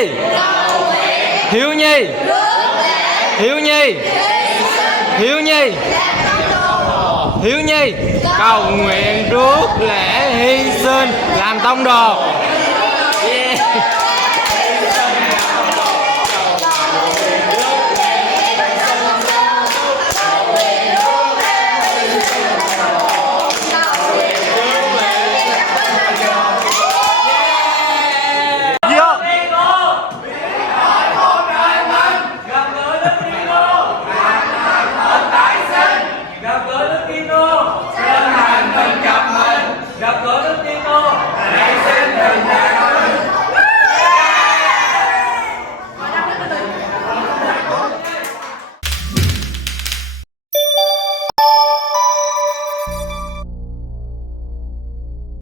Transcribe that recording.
Nhi. Hiếu Nhi. Hiếu Nhi. Hiếu Nhi. Hiếu Nhi cầu nguyện rước lễ hy sinh làm tông đồ.